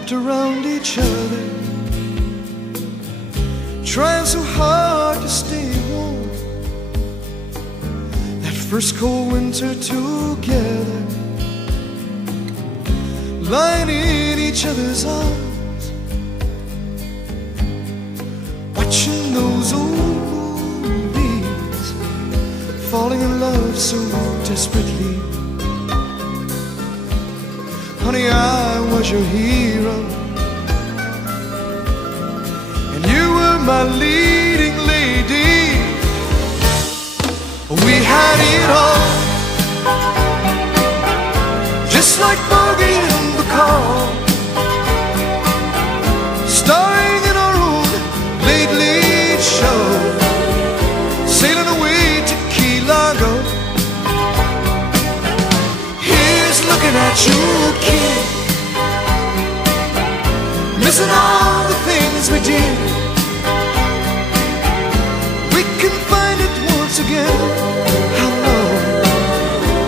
wrapped around each other, trying so hard to stay warm. That first cold winter together, lying in each other's arms, watching those old movies, falling in love so desperately. Honey, I was your hero, and you were my leading lady. We had it all, just like Bogey and Bacall, starring in our own late, late show, sailing away to Key Largo. Here's looking at you, kid, missing all the things we did. We can find it once again, how long,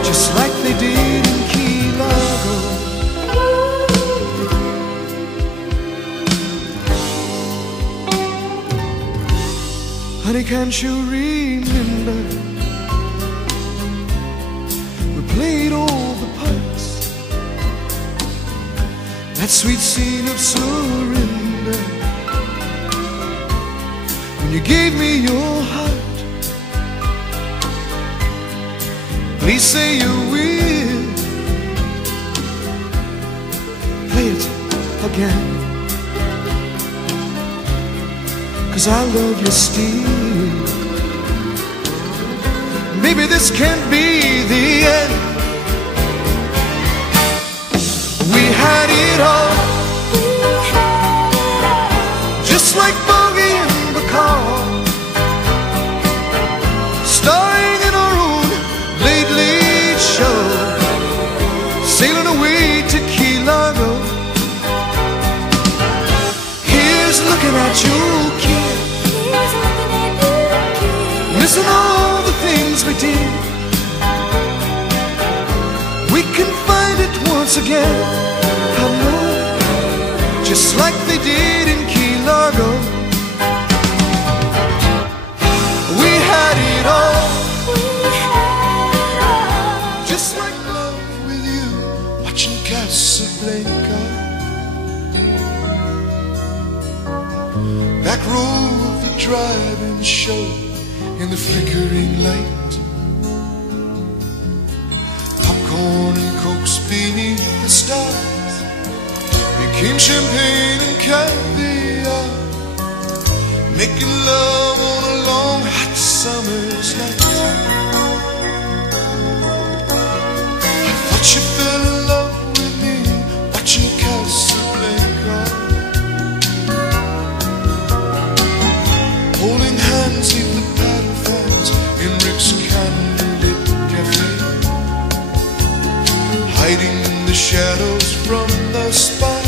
just like they did in Key Largo. Honey, can't you remember, we played all the parts, that sweet scene of surrender, when you gave me your heart. Please say you will play it again, 'cause I love you still. Maybe this can't be the end. We had it all, just like Bogey and Bacall, starring in our own late, late show, sailing away to Key Largo. Here's looking at you, kid, missing all the things we did. We can find it once again, I know, just like they did in Key Largo. We had it all, just like love with you, watching Casablanca. Back row of the drive-in show in the flickering light, popcorn and cokes beneath the stars became champagne and caviar, making love on a long hot summer's night. I thought you fell in love with me, watching Casablanca, holding hands in the paddle fans in Rick's candlelit cafe, hiding in the shadows from the spot.